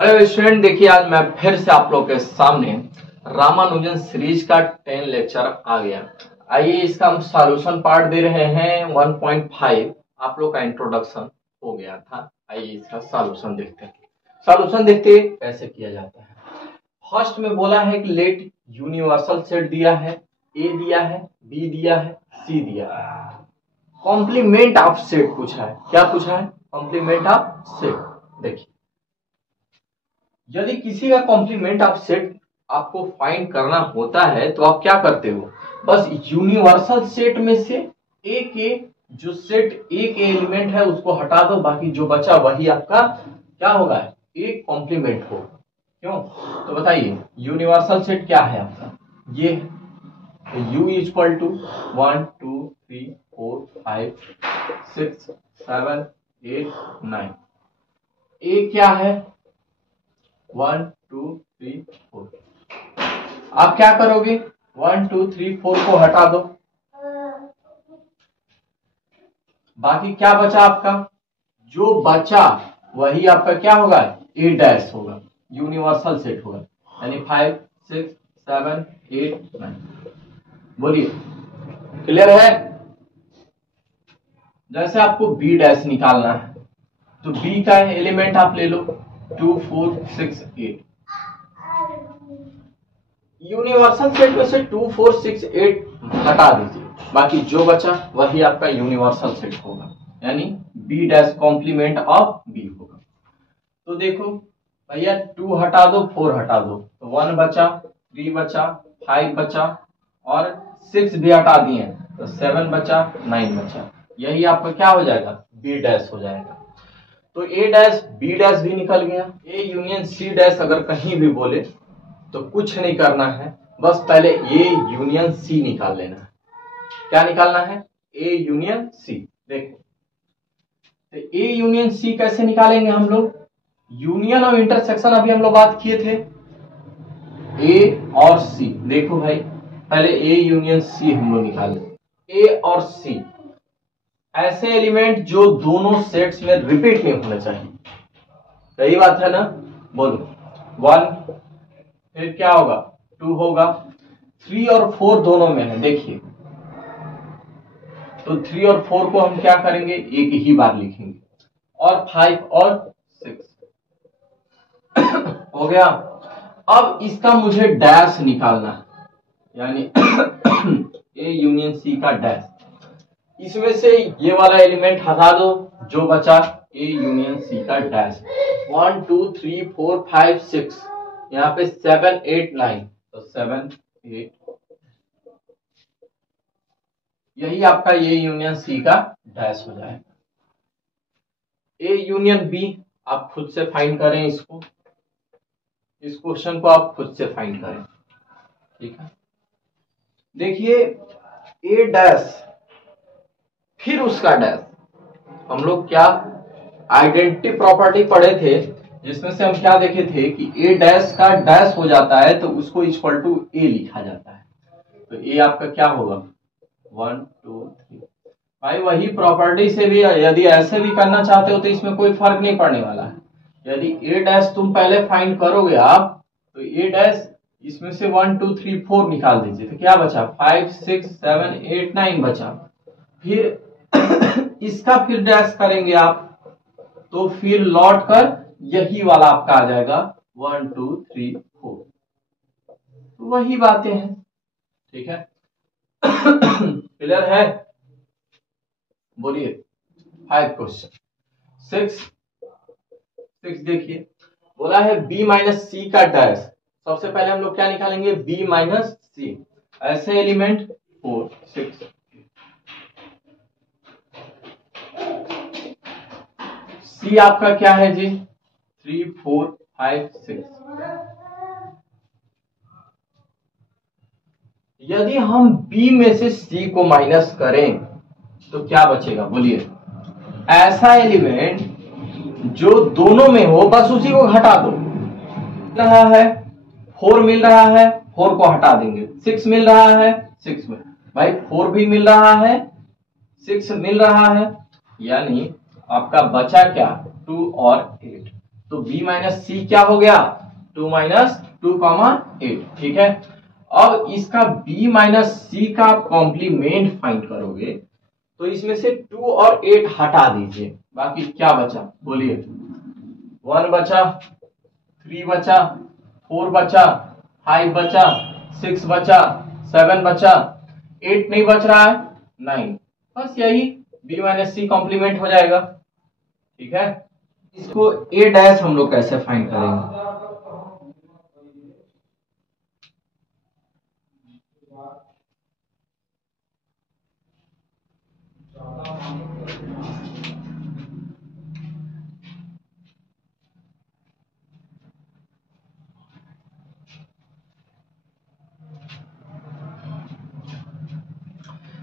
Hello student, देखिए आज मैं फिर से आप लोग के सामने रामानुजन सीरीज का 10 लेक्चर आ गया। आइए इसका हम सॉल्यूशन पार्ट दे रहे हैं 1.5। आप लोग का इंट्रोडक्शन हो गया था। आइए इसका सॉल्यूशन देखते हैं। सॉल्यूशन देखते कैसे किया जाता है। फर्स्ट में बोला है कि लेट यूनिवर्सल सेट दिया है, ए दिया है, बी दिया है, सी दिया है। कॉम्प्लीमेंट ऑफ सेट पूछा है। क्या पूछा है? Complement of set. देखिए, यदि किसी का कॉम्प्लीमेंट ऑफ सेट आपको फाइंड करना होता है तो आप क्या करते हो? बस यूनिवर्सल सेट में से एक जो सेट एक एलिमेंट है उसको हटा दो, बाकी जो बचा वही आपका क्या होगा? एक कॉम्प्लीमेंट हो। क्यों? तो बताइए यूनिवर्सल सेट क्या है आपका? ये U इक्वल टू 1 2 3 4 5 6 7 8 9। ए क्या है? 1 2 3 4। आप क्या करोगे? 1 2 3 4 को हटा दो, बाकी क्या बचा आपका? जो बचा वही आपका क्या होगा? ए डैश होगा, यूनिवर्सल सेट होगा। यानी 5 6 7 8 9। बोलिए, क्लियर है? जैसे आपको बी डैश निकालना है तो बी का एलिमेंट आप ले लो 2 4 6 8। यूनिवर्सल सेट में से 2 4 6 8 हटा दीजिए, बाकी जो बचा वही आपका यूनिवर्सल सेट होगा, यानी B dash complement of B होगा। तो देखो भैया, 2 हटा दो, 4 हटा दो, तो 1 बचा, 3 बचा, 5 बचा और 6 भी हटा दिए तो 7 बचा, 9 बचा। यही आपका क्या हो जाएगा? बी डैश हो जाएगा। तो ए डैश बी डैश भी निकल गया। ए यूनियन सी डैश अगर कहीं भी बोले तो कुछ नहीं करना है, बस पहले ए यूनियन सी निकाल लेना है। क्या निकालना है? A union C. देखो, तो ए यूनियन सी कैसे निकालेंगे हम लोग? यूनियन और इंटरसेक्शन अभी हम लोग बात किए थे, ए और सी। देखो भाई, पहले ए यूनियन सी हम लोग निकाले। ए और सी ऐसे एलिमेंट जो दोनों सेट्स में रिपीट नहीं होने चाहिए। सही बात है ना? बोलो, 1 फिर क्या होगा? 2 होगा, 3 और 4 दोनों में है। देखिए, तो 3 और 4 को हम क्या करेंगे? एक ही बार लिखेंगे। और 5 और 6 हो गया। अब इसका मुझे डैश निकालना है, यानी ए यूनियन सी का डैश। इसमें से ये वाला एलिमेंट हटा दो, जो बचा ए यूनियन सी का डैश। 1 2 3 4 5 6, यहाँ पे 7 8 9, तो 7 8। यही आपका ए यूनियन सी का डैश हो जाएगा। ए यूनियन बी आप खुद से फाइंड करें, इसको, इस क्वेश्चन को आप खुद से फाइंड करें। ठीक है, देखिए ए डैश फिर उसका डैश। हम लोग क्या आइडेंटिटी प्रॉपर्टी पढ़े थे, जिसमें से हम क्या देखे थे कि ए डैश का डैश हो जाता है तो उसको इक्वल टू ए लिखा जाता है। तो ए आपका क्या होगा? 1 2 3। भाई वही प्रॉपर्टी से भी यदि ऐसे भी करना चाहते हो तो इसमें कोई फर्क नहीं पड़ने वाला है। यदि ए डैश तुम पहले फाइंड करोगे आप, तो ए डैश इसमें से 1 2 3 4 निकाल दीजिए, तो क्या बचा? 5 6 7 8 9 बचा। फिर इसका फिर डैश करेंगे आप, तो फिर लौट कर यही वाला आपका आ जाएगा 1 2 3 4। तो वही बातें हैं। ठीक है, क्लियर है? बोलिए, 5 क्वेश्चन 6 देखिए, बोला है बी माइनस सी का डैश। सबसे पहले हम लोग क्या निकालेंगे? बी माइनस सी। ऐसे एलिमेंट 4 6। सी आपका क्या है जी? 3 4 5 6। यदि हम बी में से सी को माइनस करें तो क्या बचेगा? बोलिए, ऐसा एलिमेंट जो दोनों में हो, बस उसी को हटा दो। रहा है 4 मिल रहा है, 4 को हटा देंगे। 6 मिल रहा है, 6 में भाई 4 भी मिल रहा है, 6 मिल रहा है, यानी आपका बचा क्या? 2 और 8। तो b माइनस सी क्या हो गया, 2 माइनस 2,8। ठीक है, अब इसका b माइनस सी का कॉम्प्लीमेंट फाइंड करोगे तो इसमें से 2 और 8 हटा दीजिए, बाकी क्या बचा बोलिए। 1 बचा, 3 बचा, 4 बचा, 5 बचा, 6 बचा, 7 बचा, 8 नहीं बच रहा है, 9। बस यही b माइनस सी कॉम्प्लीमेंट हो जाएगा। ठीक है, इसको a डैश हम लोग कैसे फाइंड करेंगे।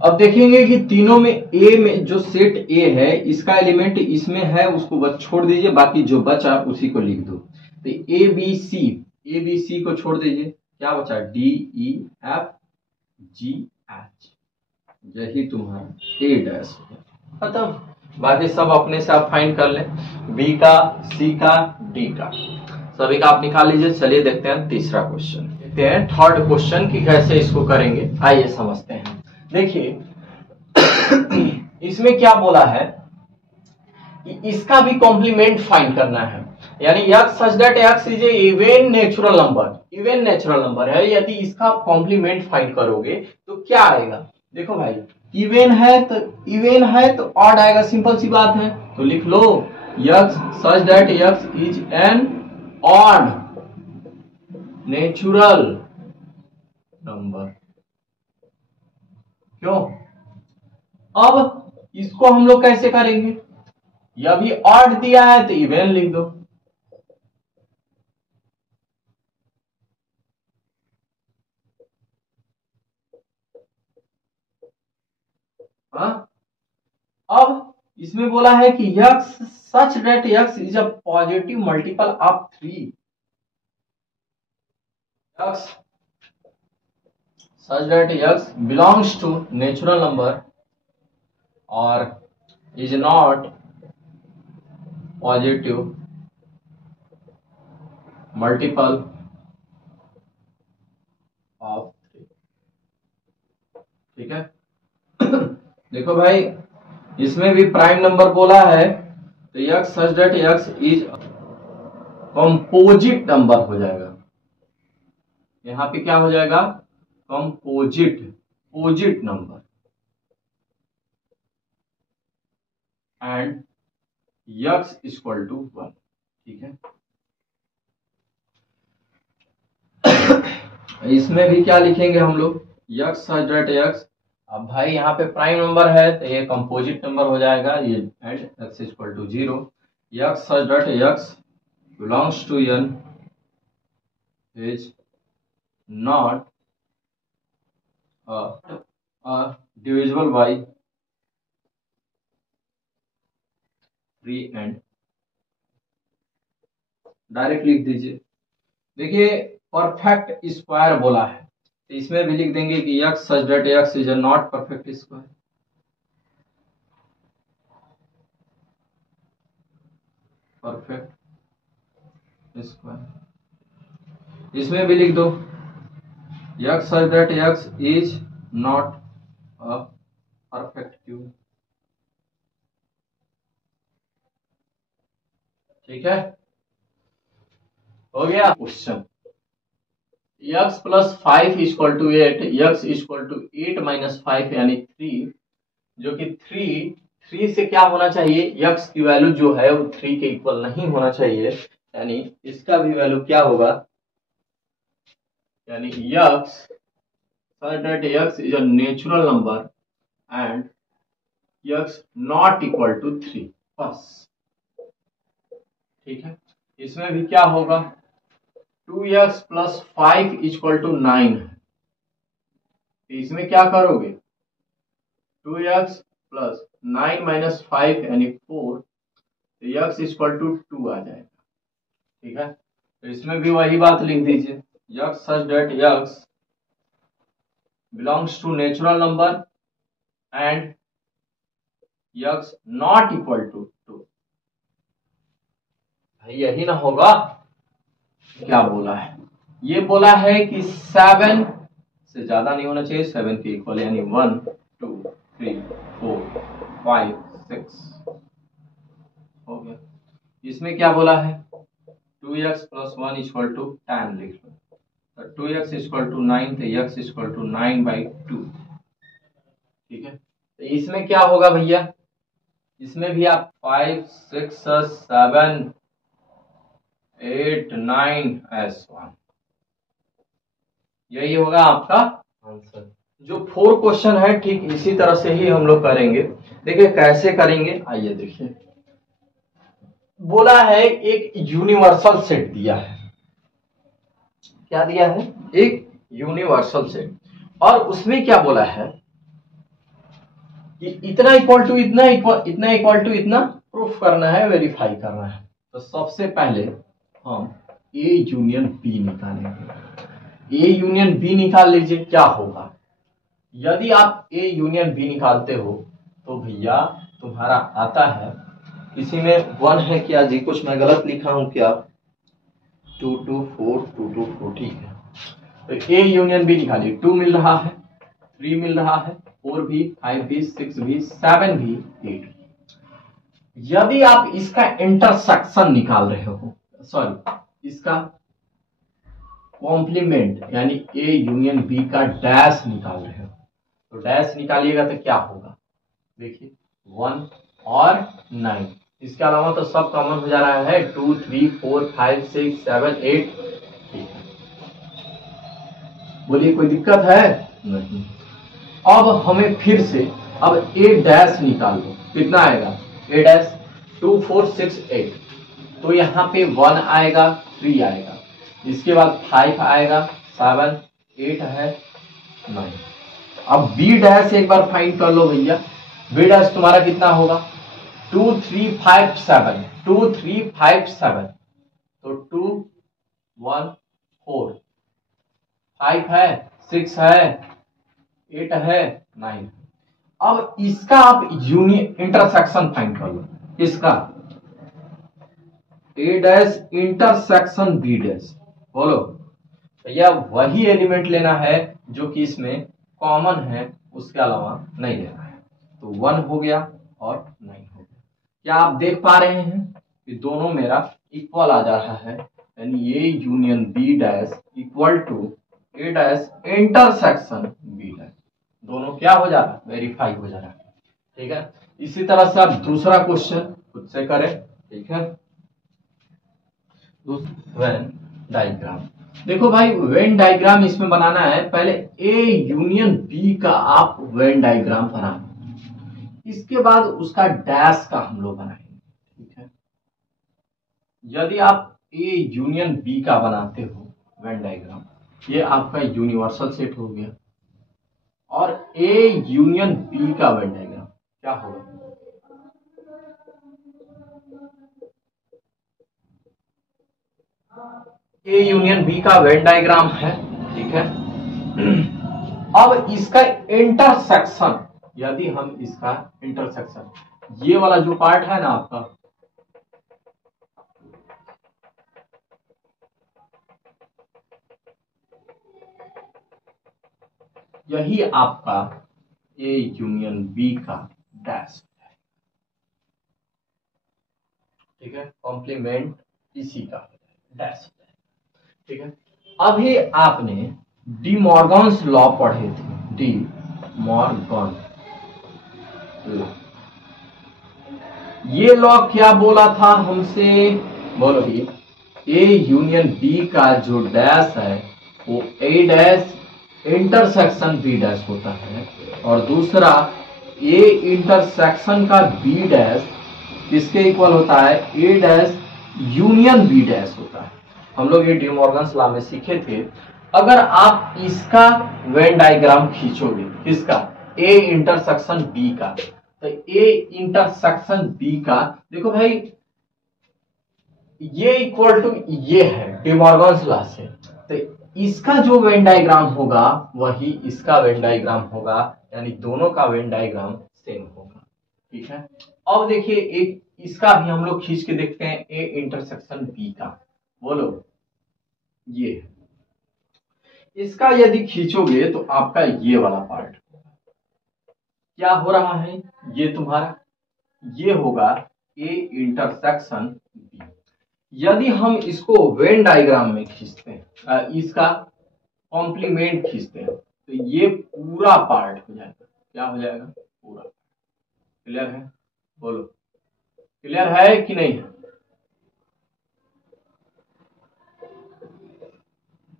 अब देखेंगे कि तीनों में ए में जो सेट ए है इसका एलिमेंट इसमें है, उसको बस छोड़ दीजिए, बाकी जो बचा उसी को लिख दो। तो ए बी सी को छोड़ दीजिए, क्या बचा, D E F G H, यही तुम्हारा ए डैश खत्म। बाकी सब अपने से आप फाइंड कर लें, बी का, सी का, डी का, सभी का आप निकाल लीजिए। चलिए देखते हैं तीसरा क्वेश्चन, देखते हैं थर्ड क्वेश्चन की कैसे इसको करेंगे, आइए समझते हैं। देखिए इसमें क्या बोला है कि इसका भी कॉम्प्लीमेंट फाइंड करना है, यानी x such that x is a even natural number है। यदि इसका कॉम्प्लीमेंट फाइंड करोगे तो क्या आएगा, देखो भाई इवन है तो ऑड आएगा, सिंपल सी बात है। तो लिख लो x such that x is an odd natural number. क्यों, अब इसको हम लोग कैसे करेंगे, यह भी ऑड दिया है तो इवन लिख दो। हाँ, अब इसमें बोला है कि x such that x is a positive multiple of 3, x such that x belongs to natural number or is not positive multiple of 3। ठीक है देखो भाई इसमें भी प्राइम नंबर बोला है तो x such that x is composite number हो जाएगा, यहां पे क्या हो जाएगा, composite number and x equal to 1। ठीक है इसमें भी क्या लिखेंगे हम लोग, x सच दैट x, अब भाई यहाँ पे प्राइम नंबर है तो ये कंपोजिट नंबर हो जाएगा, ये and x equal to 0, x such that x belongs to n is not divisible by 3 and direct लिख दीजिए। देखिए परफेक्ट स्क्वायर बोला है तो इसमें भी लिख देंगे कि x such that x is not perfect square. Perfect square इसमें भी लिख दो x such that x is not a perfect cube. ठीक है, हो गया question. x plus 5 equal to 8, x equal to 8 minus 5 यानी 3, जो कि 3 से क्या होना चाहिए, x की वैल्यू जो है वो 3 के इक्वल नहीं होना चाहिए, यानी इसका भी वैल्यू क्या होगा, यानी x such that x is a natural number and x not equal to 3 बस। ठीक है, इसमें भी क्या होगा, 2x प्लस 5 इक्वल टू 9 है, इसमें क्या करोगे, 2x प्लस 9 माइनस 5 यानी 4, तो x इक्वल टू 2 आ जाएगा। ठीक है, तो इसमें भी वही बात लिख दीजिए, x such that x belongs to natural number and x not equal to 2। यही ना होगा। क्या बोला है, ये बोला है कि 7 से ज्यादा नहीं होना चाहिए, 7 के इक्वल, यानी 1 2 3 4 5 6 हो गया। इसमें क्या बोला है, 2x प्लस 1 इक्वल टू 10 लिख लो, तो 2x इक्वल टू 9, तो x इक्वल टू 9/2। ठीक है, तो इसमें क्या होगा भैया, इसमें भी आप 5 6 7 8 9 S1, यही होगा आपका आंसर। जो 4 क्वेश्चन है ठीक इसी तरह से ही हम लोग करेंगे। देखिए कैसे करेंगे, आइए देखिए। बोला है एक यूनिवर्सल सेट दिया है, क्या दिया है, एक यूनिवर्सल सेट, और उसमें क्या बोला है कि इतना इक्वल टू इतना इतना इक्वल टू इतना प्रूफ करना है, वेरीफाई करना है। तो सबसे पहले हम ए यूनियन बी निकालेंगे। ए यूनियन बी निकाल लीजिए, क्या होगा, यदि आप ए यूनियन बी निकालते हो तो भैया तुम्हारा आता है, इसी में 1 है क्या जी, कुछ मैं गलत लिखा हूं क्या, 2 2 4 2 2 4, ठीक है। तो ए यूनियन बी निकालिए, 2 मिल रहा है, 3 मिल रहा है, 4 भी, 5 भी, 6 भी, 7 भी, 8 भी। यदि आप इसका इंटरसेक्शन निकाल रहे हो, सॉरी इसका कॉम्प्लीमेंट यानी ए यूनियन बी का डैश निकाल रहे हो, तो डैश निकालिएगा तो क्या होगा, देखिए 1 और 9, इसके अलावा तो सब कॉमन हो जा रहा है, 2 3 4 5 6 7 8, ठीक है। बोलिए कोई दिक्कत है, नहीं। अब हमें फिर से अब ए डैश निकाल लो, कितना आएगा, ए डैश 2 4 6 8, तो यहाँ पे 1 आएगा, 3 आएगा, इसके बाद 5 आएगा, 7 8 है, 9। अब बी डैश एक बार फाइंड कर लो भैया, बी डैश तुम्हारा कितना होगा, 2 3 5 7, 2 3 5 7, तो 2 1 4, 5 है, 6 है, 8 है, 9। अब इसका आप यूनियन इंटरसेक्शन फाइंड कर लो, इसका ए डैश इंटरसेक्शन बी डैश, बोलो भैया वही एलिमेंट लेना है जो कि इसमें कॉमन है, उसके अलावा नहीं लेना है। तो 1 हो गया और 9 हो गया। क्या आप देख पा रहे हैं कि दोनों मेरा इक्वल आ जा रहा है, यानी A union B dash equal to A dash intersection B dash, दोनों क्या हो जा रहा है, वेरीफाई हो जा रहा है। ठीक है, इसी तरह से आप दूसरा क्वेश्चन खुद से करें। ठीक है, वेन डायग्राम, देखो भाई वेन डायग्राम इसमें बनाना है, पहले ए यूनियन बी का आप वेन डायग्राम बनाना, इसके बाद उसका डैश का हम लोग बनाएंगे। ठीक है, यदि आप ए यूनियन बी का बनाते हो वेन डायग्राम, ये आपका यूनिवर्सल सेट हो गया, और ए यूनियन बी का वेन डायग्राम क्या होगा, ए यूनियन बी का वेन डायग्राम है। ठीक है, अब इसका इंटरसेक्शन, यदि हम इसका इंटरसेक्शन, ये वाला जो पार्ट है ना आपका, यही आपका ए यूनियन बी का डैश है। ठीक है, कॉम्प्लीमेंट इसी का डैश। ठीक है, अभी आपने डी मॉर्गन्स लॉ पढ़े थे, डी मॉर्गन लॉ, ये लॉ क्या बोला था हमसे, बोलो भी, ए यूनियन बी का जो डैश है वो ए डैश इंटरसेक्शन बी डैश होता है, और दूसरा ए इंटरसेक्शन का बी डैश किसके इक्वल होता है, ए डैश यूनियन बी डैश होता है। हम लोग ये डी मॉर्गन्स लॉ में सीखे थे। अगर आप इसका वेन डायग्राम खींचोगे, किसका, ए इंटरसेक्शन बी का, तो ए इंटरसेक्शन बी का, देखो भाई ये इक्वल टू ये है डी मॉर्गन्स लॉ से, तो इसका जो वेन डायग्राम होगा वही इसका वेन डायग्राम होगा, यानी दोनों का वेन डायग्राम सेम होगा। ठीक है, अब देखिए एक इसका भी हम लोग खींच के देखते हैं, ए इंटरसेक्शन बी का। बोलो, ये इसका यदि खींचोगे तो आपका ये वाला पार्ट क्या हो रहा है, ये तुम्हारा ये होगा ए इंटरसेक्शन बी। यदि हम इसको वेन डायग्राम में खींचते हैं, इसका कॉम्प्लीमेंट खींचते हैं, तो ये पूरा पार्ट हो जाएगा। क्या हो जाएगा? पूरा। क्लियर है? बोलो, क्लियर है कि नहीं?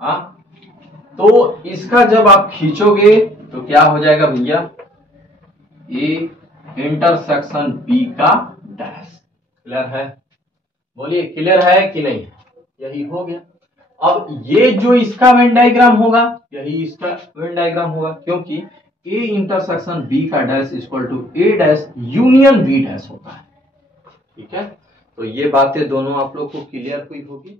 हाँ, तो इसका जब आप खींचोगे तो क्या हो जाएगा भैया? ए इंटरसेक्शन बी का डैश। क्लियर है? बोलिए, क्लियर है कि नहीं? यही हो गया। अब ये जो इसका वेन डायग्राम होगा, यही इसका वेन डायग्राम होगा, क्योंकि ए इंटरसेक्शन बी का dash equal to A dash union B dash होता है। ठीक है, तो ये बातें दोनों आप लोग को क्लियर हुई होगी।